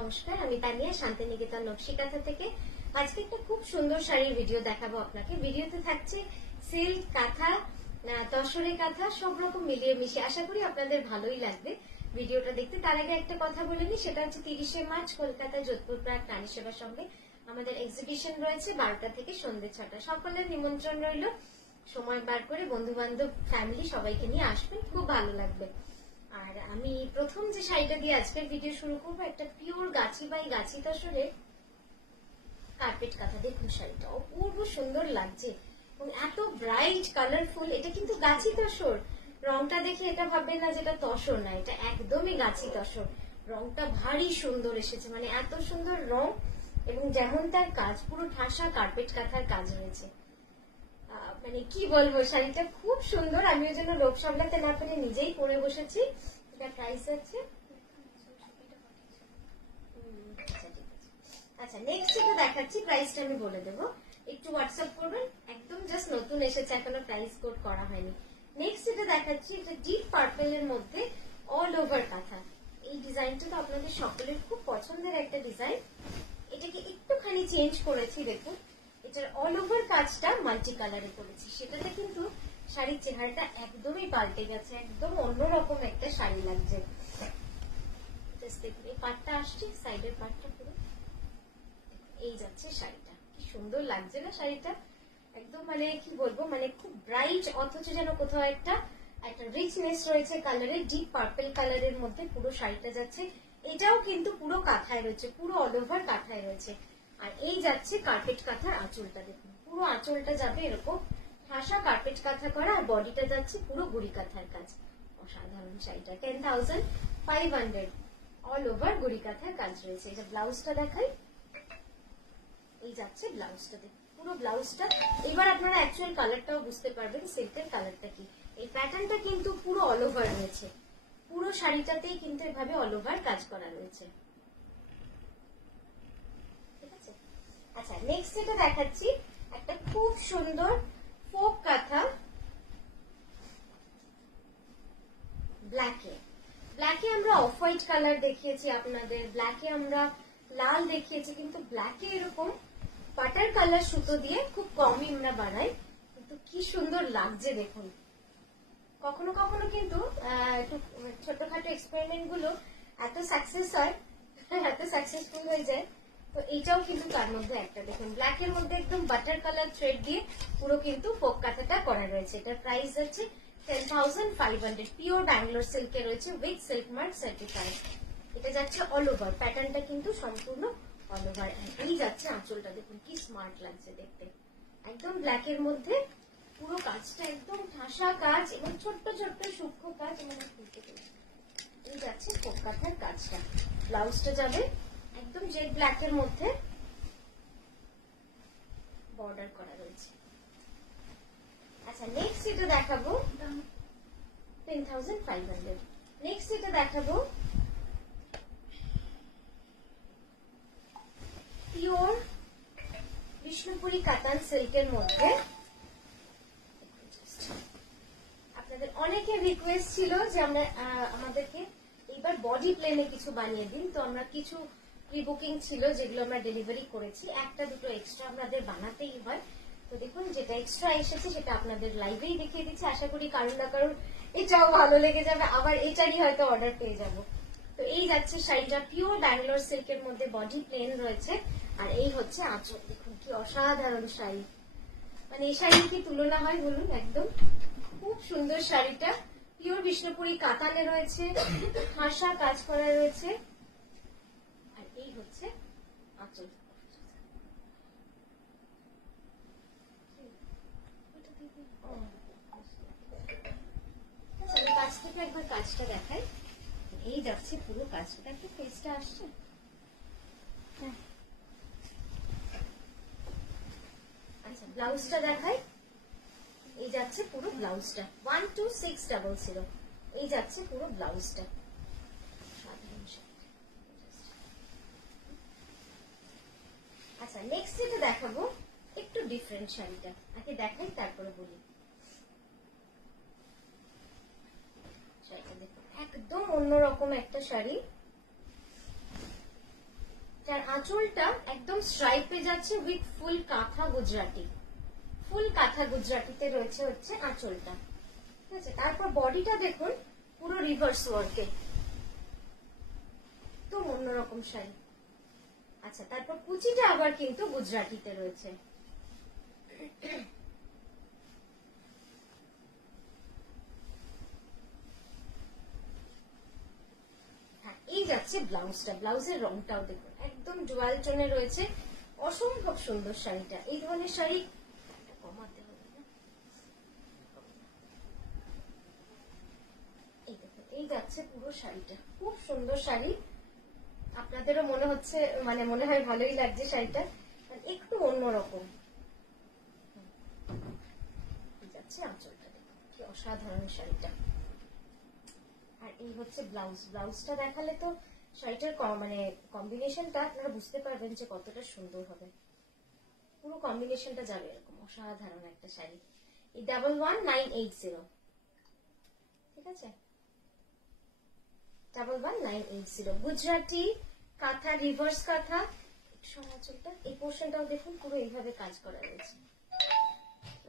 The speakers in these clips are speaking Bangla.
নমস্কার, আমি তানিয়া শান্তিনিকেতন নকশি কাঁথা থেকে। আজকে একটা খুব সুন্দর শাড়ির ভিডিও দেখাবো আপনাকে। ভিডিওতে থাকছে সিল্ক, কাঁথা, তসরে কাঁথা, সব রকম মিলিয়ে মিশিয়ে। আশা করি আপনাদের ভালোই লাগবে ভিডিওটা দেখতে। তার আগে একটা কথা বলে নিই, সেটা হচ্ছে 30শে মার্চ কলকাতায় যোধপুর প্রাগ প্রাণী সেবার সঙ্গে আমাদের এক্সিবিশন রয়েছে 12টা থেকে সন্ধ্যে 6টা। সকলের নিমন্ত্রণ রইল। সময় বার করে বন্ধু বান্ধব, ফ্যামিলি সবাইকে নিয়ে আসবেন, খুব ভালো লাগবে। আর আমি প্রথম যে শাড়িটা দিয়ে আজকের ভিডিও শুরু করবো, একটা pure Gachhi by Gachhi তসরে carpet কাঁথা। দেখুন শাড়িটা অপূর্ব সুন্দর লাগছে এবং এত ব্রাইট কালারফুল। এটা কিন্তু গাছি তসর, রংটা দেখে এটা ভাববেন না যেটা তসর, না, এটা একদমই গাছি তসর। রংটা ভারী সুন্দর এসেছে, মানে এত সুন্দর রং এবং যেমন তার কাজ, পুরো ঠাসা কার্পেট কাঁথার কাজ রয়েছে। মানে কি বলবো, শাড়িটা খুব সুন্দর। আমি ওই জন্য লোভ সামলাতে না পেরে নিজেই পরে বসেছি। এটা প্রাইস আছে, আচ্ছা নেক্সট যেটা দেখাচ্ছি প্রাইসটা আমি বলে দেবো, একটু হোয়াটসঅ্যাপ করবেন। একদম জাস্ট নতুন এসেছে, এখনো প্রাইস কোড করা হয়নি। নেক্সট যেটা দেখাচ্ছি, এটা ডিপ পার্পল এর মধ্যে অল ওভার কাঁথা। এই ডিজাইনটা তো আপনাদের সকলের খুব পছন্দের একটা ডিজাইন। এটাকে একটুখানি চেঞ্জ করেছি, দেখুন এটার অল ওভার কাজটা মাল্টি কালারে করেছি। সেটাতে কিন্তু শাড়ির চেহারাটা একদমই পাল্টে গেছে, একদম অন্যরকম একটা শাড়ি লাগছে। দেখুন এই পাটটা আসছে, সাইডের পাটটা পুরো এই যাচ্ছে শাড়িটা। কি সুন্দর লাগছে না শাড়িটা, একদম মানে কি বলবো, মানে খুব ব্রাইট, অথচ যেন কোথাও একটা রিচনেস রয়েছে কালারে। ডিপ পার্পল কালারের মধ্যে পুরো শাড়িটা যাচ্ছে। এটাও কিন্তু পুরো কাঁথায় রয়েছে, পুরো অল ওভার কাঁথায় রয়েছে। আর এই যাচ্ছে কার্পেট কাঁথার আঁচলটা, দেখুন পুরো আঁচলটা যাবে এরকম ঠাসা কার্পেট কাঁথা করা, আর বডিটা যাচ্ছে পুরো গুড়ি কাঁথার কাজ। অসাধারণ শাড়িটা, 10,500 অল ওভার গুড়ি কাঁথার কাজ রয়েছে। এটা ব্লাউজটা দেখাই, এই যাচ্ছে ব্লাউজটা, দেখুন পুরো ব্লাউজটা। এবার আপনারা অ্যাকচুয়াল কালারটাও বুঝতে পারবেন সিল্কের কালারটা কি। এই প্যাটার্নটা কিন্তু পুরো অল ওভার রয়েছে, পুরো শাড়িটাতেই কিন্তু এভাবে অল ওভার কাজ করা রয়েছে। ঠিক আছে, আচ্ছা নেক্সট যেটা দেখাচ্ছি, একটা খুব সুন্দর ফোক কাঁথা ব্ল্যাকে। ব্ল্যাকে আমরা অফ হোয়াইট কালার দেখিয়েছি আপনাদের, ব্ল্যাকে আমরা লাল দেখিয়েছি, কিন্তু ব্ল্যাকে এরকম বাটার কালার সুতো দিয়ে খুব কমই আমরা বানাই, কিন্তু কি সুন্দর লাগছে দেখুন। কখনো কখনো কিন্তু একটু ছোটখাটো এক্সপেরিমেন্ট গুলো এত সাকসেস হয়, এত সাকসেসফুল হয়ে যায়। তো এইটাও কিন্তু তার মধ্যে একটা, দেখুন ব্ল্যাকের মধ্যে একদম বাটার কালার থ্রেড দিয়ে পুরো কিন্তু ফোক কাঁথাটা করা রয়েছে। এটার প্রাইস হচ্ছে 10,500। পিওর ব্যাঙ্গালোর সিল্কে রয়েছে উইথ সিল্ক মার্ক সার্টিফাইড। এটা যাচ্ছে অল ওভার, প্যাটার্নটা কিন্তু সম্পূর্ণ অল ওভার। এই যাচ্ছে আঁচলটা, দেখুন কি স্মার্ট লাগছে দেখতে। একদম ব্ল্যাকের মধ্যে পুরো কাজটা একদম ঠাসা কাজ এবং ছোট্ট ছোট্ট সূক্ষ্ম কাজ। এই যাচ্ছে ফোক কাঁথার কাজটা। ব্লাউজটা যাবে একদম জেড ব্ল্যাকের মধ্যে, বর্ডার করা রয়েছে। আচ্ছা নেক্সট যেটা দেখাবো 10,500। নেক্সট যেটা দেখাবো পিওর বিষ্ণুপুরি কাতান সিল্কের মধ্যে। আপনাদের অনেকের রিকোয়েস্ট ছিল যে আমরা আমাদেরকে এইবার বডি প্লেনে কিছু বানিয়ে দিন। তো আমরা কিছু প্রি বুকিং ছিল যেগুলো আমরা ডেলিভারি করেছি, একটা দুটো এক্সট্রা আমাদের বানাতেই হয়। তো দেখুন যেটা এক্সট্রা এসেছে সেটা আপনাদের লাইভেই দেখিয়ে দিচ্ছি। আশা করি কারণ না কারণ এটাও ভালো লেগে যাবে, আবার এটারই হয়তো অর্ডার পেয়ে যাব। তো এই যাচ্ছে শাড়িটা পিওর ব্যাঙ্গালোর সিল্কের মধ্যে, বডি প্লেন রয়েছে, আর এই হচ্ছে আঁচল। দেখুন কি অসাধারণ শাড়ি, মানে এই শাড়ির কি তুলনা হয় বলুন। একদম খুব সুন্দর শাড়িটা, পিওর বিষ্ণুপুরি কাতানে রয়েছে, ঠাসা কাজ করা রয়েছে, আর এই হচ্ছে আঁচল। আমি কাছ থেকে একবার কাজটা দেখাই। এই যাচ্ছে পুরো কাজটা, একটু ফেসটা আসছে। আচ্ছা ব্লাউজটা দেখাই, এই যাচ্ছে পুরো ব্লাউজটা 12600। এই যাচ্ছে পুরো ব্লাউজটা। আচ্ছা নেক্সট যেটা দেখাবো একটু ডিফারেন্ট শাড়িটা আগে দেখাই, তারপরে বলি। শাড়িটা দেখুন একদম অন্যরকম একটা শাড়ি, আঁচলটা একদম স্ট্রাইপে যাচ্ছে উইথ ফুল কাঁথা গুজরাটি, ফুল কাঁথা গুজরাটিতে রয়েছে হচ্ছে আঁচলটা, ঠিক আছে। তারপর বডিটা দেখুন পুরো রিভার্স ওয়ার্কে, তো অন্যরকম শাড়ি। আচ্ছা, তারপর কুচিটা আবার কিন্তু গুজরাটিতে রয়েছে। এই যাচ্ছে ব্লাউজটা, ব্লাউজের রংটাও দেখুন একদম ডুয়াল টোনে রয়েছে, অসম্ভব সুন্দর শাড়িটা। এই ধরনের শাড়ি কমাতে হবে না, এই দেখুন এই যাচ্ছে পুরো শাড়িটা, খুব সুন্দর শাড়ি। আপনাদেরও মনে হচ্ছে, মানে মনে হয় ভালোই লাগছে শাড়িটা, একটু অন্যরকম যাচ্ছে আঁচলটা, দেখুন কি অসাধারণ শাড়িটা। আর এই হচ্ছে ব্লাউজ, ব্লাউজটা দেখালে তো শাড়িটার মানে কম্বিনেশনটা আপনারা বুঝতে পারবেন যে কতটা সুন্দর হবে, পুরো কম্বিনেশনটা যাবে এরকম অসাধারণ একটা শাড়ি। এই 11980, ঠিক আছে, 11980 গুজরাটি কাঁথা, রিভার্স কাঁথা। আঁচলটা এই পোর্শনটাও দেখুন পুরো এইভাবে কাজ করা রয়েছে,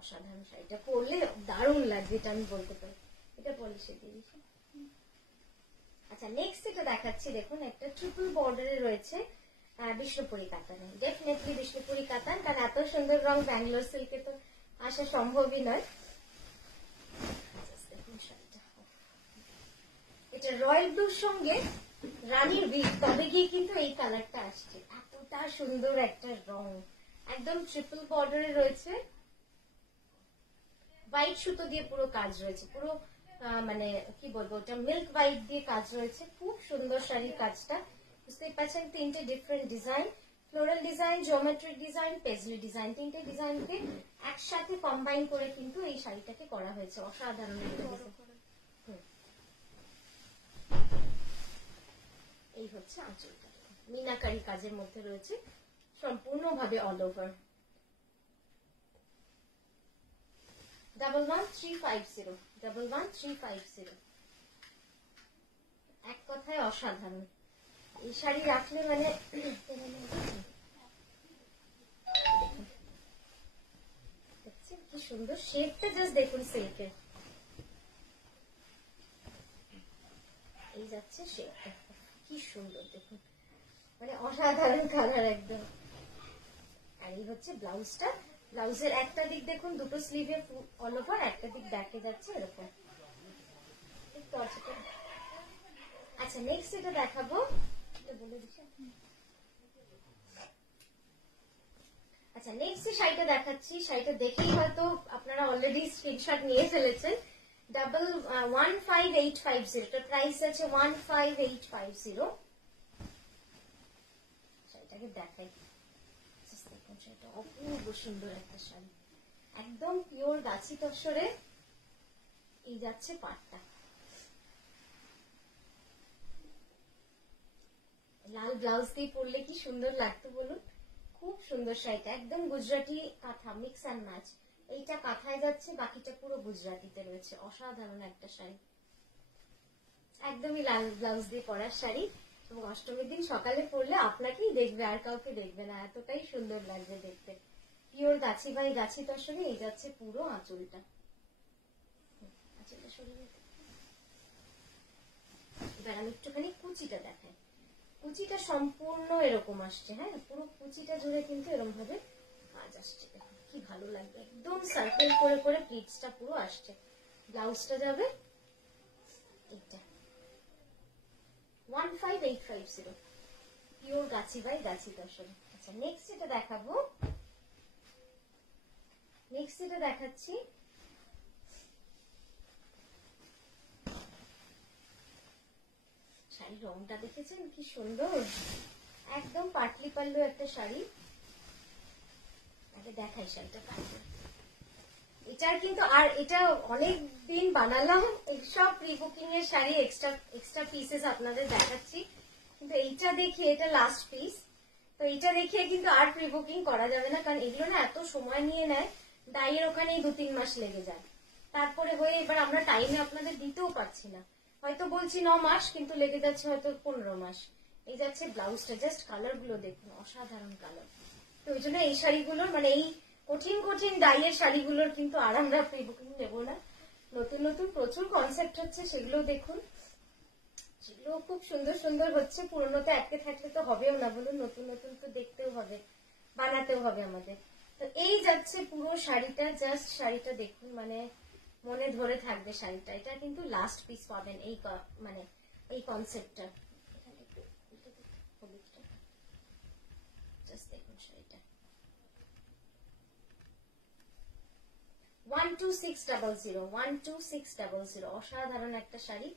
অসাধারণ শাড়িটা পরলে দারুণ লাগবে, এটা আমি বলতে পারি। এটা পলিশে দিয়ে দিচ্ছি। আচ্ছা, নেক্সট এটা দেখাচ্ছি, দেখুন একটা ট্রিপল বর্ডারে রয়েছে বিষ্ণুপুরি কাতান। ডেফিনেটলি বিষ্ণুপুরি কাতান, কারণ এত সুন্দর রং ব্যাঙ্গালোর সিল্কে তো আসা সম্ভবই নয়। দেখুন শাড়িটা, এটা রয়্যাল ব্লুর সঙ্গে রানীর বিট, তবে গিয়ে কিন্তু এই কালারটা আসছে, এতটা সুন্দর একটা রং, একদম ট্রিপল বর্ডারে রয়েছে, হোয়াইট সুতো দিয়ে পুরো কাজ রয়েছে, পুরো মানে কি বলবো, ওটা মিল্ক হোয়াইট দিয়ে কাজ রয়েছে, খুব সুন্দর শাড়ির কাজটা। বুঝতেই পারছেন, তিনটে different design, floral design, geometric design, paisley design, তিনটে ডিজাইনকে একসাথে কম্বাইন করে কিন্তু এই শাড়িটাকে করা হয়েছে, অসাধারণ। এই হচ্ছে আঁচলটা, মিনাকারি কাজের মধ্যে রয়েছে সম্পূর্ণভাবে অল ওভার। 11350, এক কথায় অসাধারণ। এই শাড়ি রাখলে মানে কি সুন্দর শেপটা, জাস্ট দেখুন সিল্কের, এই যাচ্ছে শেপটা কি সুন্দর দেখুন, মানে অসাধারণ কালার একদম। আর এই হচ্ছে ব্লাউজটা, ব্লাউজের একটা দিক দেখুন দুটো স্লিভে অল ওভার, একটা দিক ব্যাকে যাচ্ছে এরকম। আচ্ছা, নেক্সট এটা দেখাবো, বলে দিচ্ছি। আচ্ছা, নেক্সট শাড়িটা দেখাচ্ছি, শাড়িটা দেখেই হয়তো আপনারা অলরেডি স্ক্রিনশট নিয়ে ফেলেছেন। 15850, এটার প্রাইস আছে 15850। শাড়িটাকে দেখাই, শাড়িটা অপূর্ব সুন্দর একটা শাড়ি, একদম পিওর গাছি তসরে। এই যাচ্ছে পাটটা, লাল ব্লাউজ দিয়ে পরলে কি সুন্দর লাগতো বলুন, খুব সুন্দর শাড়িটা, একদম গুজরাটি কাঁথা মিক্স অ্যান্ড ম্যাচ। এইটা কাঁথায় যাচ্ছে, বাকিটা পুরো গুজরাটিতে রয়েছে, অসাধারণ একটা শাড়ি, একদমই লাল ব্লাউজ দিয়ে পরার শাড়ি, এবং অষ্টমীর দিন সকালে পরলে আপনাকেই দেখবে, আর কাউকে দেখবে না, এতটাই সুন্দর লাগবে দেখতে। পিওর গাছি বাই গাছি তসরে। এই যাচ্ছে পুরো আঁচলটা, আঁচলটা সরিয়ে। এবার আমি একটুখানি কুচিটা দেখাই, কুচিটা সম্পূর্ণ এরকম আসছে, হ্যাঁ পুরো কুচিটা জুড়ে কিন্তু এরকম ভাবে কাজ আসছে, দেখুন কি ভালো লাগবে, একদম সার্কেল করে করে প্লিটসটা পুরো আসছে। ব্লাউজটা যাবে এটা 15850, পিওর গাছি বাই গাছি তসরে। আচ্ছা, নেক্সট এটা দেখাবো, নেক্সট এটা দেখাচ্ছি, শাড়ির রংটা দেখেছেন কি সুন্দর, একদম পাটলি পাল্লু একটা শাড়ি। আগে দেখাই শাড়িটা, এটার কিন্তু, আর এটা অনেক দিন বানালাম, সব প্রি বুকিং এর শাড়ি, এক্সট্রা পিসেস আপনাদের দেখাচ্ছি, কিন্তু এইটা দেখিয়ে, এটা লাস্ট পিস, তো এইটা দেখিয়ে কিন্তু আর প্রি বুকিং করা যাবে না, কারণ এগুলো না এত সময় নিয়ে নেয়, ডাইয়ের ওখানেই 2-3 মাস লেগে যায়, তারপরে হয়ে এবার আমরা টাইমে আপনাদের দিতেও পারছি না, হয়তো বলছি 9 মাস, কিন্তু লেগে যাচ্ছে হয়তো 15 মাস, এই যাচ্ছে ব্লাউজটা, জাস্ট কালার গুলো দেখুন, অসাধারণ কালার। তো ওই জন্য এই শাড়িগুলোর মানে এই কঠিন কঠিন ডাইয়ের শাড়িগুলোর কিন্তু আর আমরা প্রি বুকিং নেবো না। নতুন নতুন প্রচুর কনসেপ্ট হচ্ছে, সেগুলো দেখুন, সেগুলো খুব সুন্দর সুন্দর হচ্ছে। পুরোনোতে আটকে থাকলে তো হবেও না বলুন, নতুন নতুন তো দেখতেও হবে, বানাতেও হবে আমাদের। তো এই যাচ্ছে পুরো শাড়িটা, জাস্ট শাড়িটা দেখুন, মানে মনে ধরে থাকবে শাড়িটা। এটা কিন্তু লাস্ট পিস পাবেন এই মানে এই কনসেপ্টটা। জাস্ট দেখুন শাড়িটা 12600 12600, অসাধারণ একটা শাড়ি।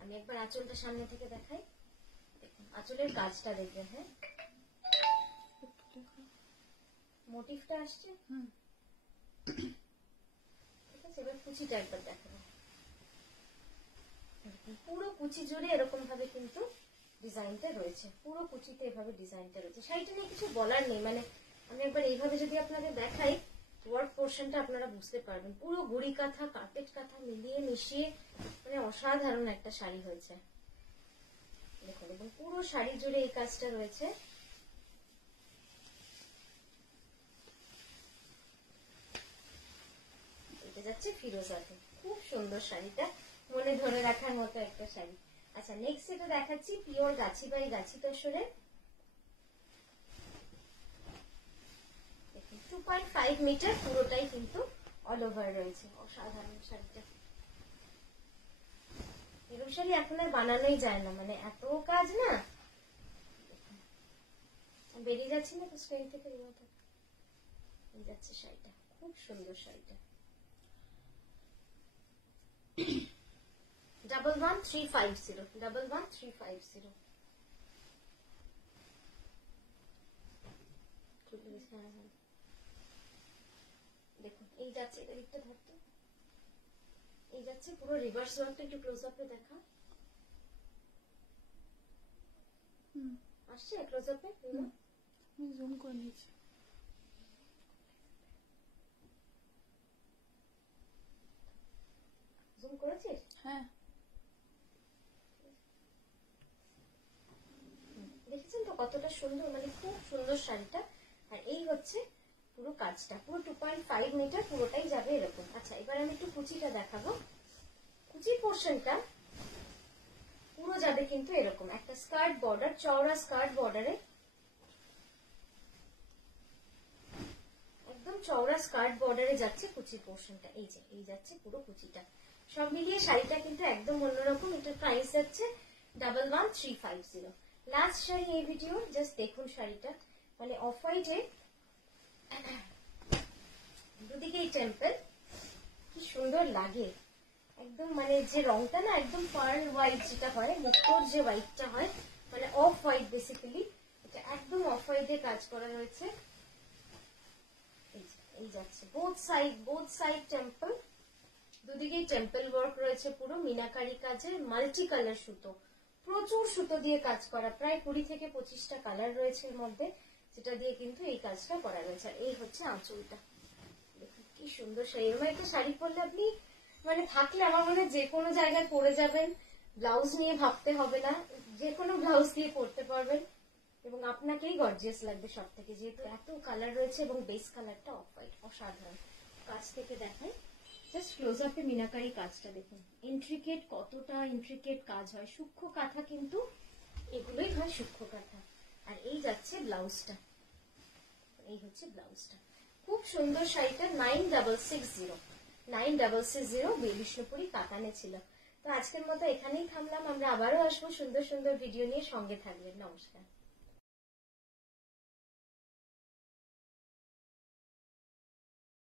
আমি একবার আঁচলটা সামনে থেকে দেখাই, দেখুন আঁচলের কাজটা দেখবেন। হ্যাঁ, মোটিভটা আসছে। ঠিক আছে, এবার কুচিটা একবার দেখাবো। পুরো কুচি জুড়ে এরকম ভাবে কিন্তু ডিজাইনটা রয়েছে, পুরো কুচিতে এভাবে ডিজাইনটা রয়েছে। শাড়িটা নিয়ে কিছু বলার নেই, মানে আমি একবার এইভাবে যদি আপনাকে দেখাই ওয়ার্ক পোর্শনটা আপনারা বুঝতে পারবেন। পুরো গুড়ি কাঁথা কার্পেট কাঁথা মিলিয়ে মিশিয়ে মানে অসাধারণ একটা শাড়ি হয়েছে দেখুন, এবং পুরো শাড়ি জুড়ে এই কাজটা রয়েছে। এটা যাচ্ছে ফিরোজাতে, খুব সুন্দর শাড়িটা, মনে ধরে রাখার মতো একটা শাড়ি। আচ্ছা, নেক্সট এটা দেখাচ্ছি pure Gachhi by Gachhi তসরে। 2.5 metre পুরোটাই কিন্তু অল ওভার রয়েছে, অসাধারণ শাড়িটা। এরকম শাড়ি এখন আর বানানোই যায় না, মানে এত কাজ না। বেরিয়ে যাচ্ছি না তো স্ক্রিন থেকে, যাচ্ছে শাড়িটা, খুব সুন্দর শাড়িটা। 11350 11350। দেখুন এই যাচ্ছে, এটা দিকটা ধরতে, এই যাচ্ছে পুরো রিভার্স ওয়ার্কটা একটু ক্লোজ আপে দেখা আসছে, ক্লোজ আপে জুম করে নিয়েছি। জুম করেছিস? হ্যাঁ, দেখেছেন তো কতটা সুন্দর, মানে খুব সুন্দর শাড়িটা। আর এই হচ্ছে পুরো কাজটা, পুরো 2.5 মিটার পুরোটাই যাবে এরকম। আচ্ছা, এবার আমি একটু কুচিটা দেখাবো। কুচি পোর্শনটা পুরো যাবে কিন্তু এরকম একটা স্কার্ট বর্ডার, চওড়া স্কার্ট বর্ডারে, একদম চওড়া স্কার্ট বর্ডারে যাচ্ছে কুচি পোর্শনটা। এই যে এই যাচ্ছে পুরো কুচিটা, সব মিলিয়ে শাড়িটা কিন্তু একদম অন্যরকম। এটা প্রাইস যাচ্ছে 11350। লাস্ট শাড়ি এই ভিডিও, জাস্ট দেখুন শাড়িটা, মানে অফ হোয়াইটে দুদিকে এই টেম্পল, কি সুন্দর লাগে একদম, মানে যে রংটা না একদম পার্ল হোয়াইট যেটা হয়, মুক্তোর যে হোয়াইটটা হয়, মানে অফ হোয়াইট বেসিক্যালি, এটা একদম অফ হোয়াইটে কাজ করা রয়েছে। এই যাচ্ছে বোথ সাইড টেম্পল, দুদিকেই টেম্পল ওয়ার্ক রয়েছে, পুরো মিনাকারি কাজের মাল্টি কালার সুতো, প্রচুর সুতো দিয়ে কাজ করা, প্রায় 20 থেকে 25টা কালার রয়েছে এর মধ্যে, যেটা দিয়ে কিন্তু এই কাজটা করা রয়েছে। আর এই হচ্ছে আঁচলটা, দেখুন কি সুন্দর শাড়ি। এরকম একটা শাড়ি পরলে আপনি মানে থাকলে আমার মনে হয় যে কোনো জায়গায় পরে যাবেন, ব্লাউজ নিয়ে ভাবতে হবে না, যে কোনো ব্লাউজ দিয়ে পরতে পারবেন এবং আপনাকেই গর্জিয়াস লাগবে সব থেকে, যেহেতু এত কালার রয়েছে এবং বেস কালারটা অফ হোয়াইট, অসাধারণ। কাজ থেকে দেখাই, জাস্ট ক্লোজ আপে মিনাকারি কাজটা দেখুন, ইন্ট্রিকেট, কতটা ইন্ট্রিকেট কাজ হয়, সূক্ষ্ম কাঁথা কিন্তু এগুলোই হয়, সূক্ষ্ম কাঁথা। আর এই যাচ্ছে ব্লাউজটা, এই হচ্ছে ব্লাউজটা, খুব সুন্দর শাড়িটা। 9660 বিষ্ণুপুরি কাতানে ছিল। তো আজকের মতো এখানেই থামলাম, আমরা আবারও আসবো সুন্দর সুন্দর ভিডিও নিয়ে, সঙ্গে থাকবেন। নমস্কার।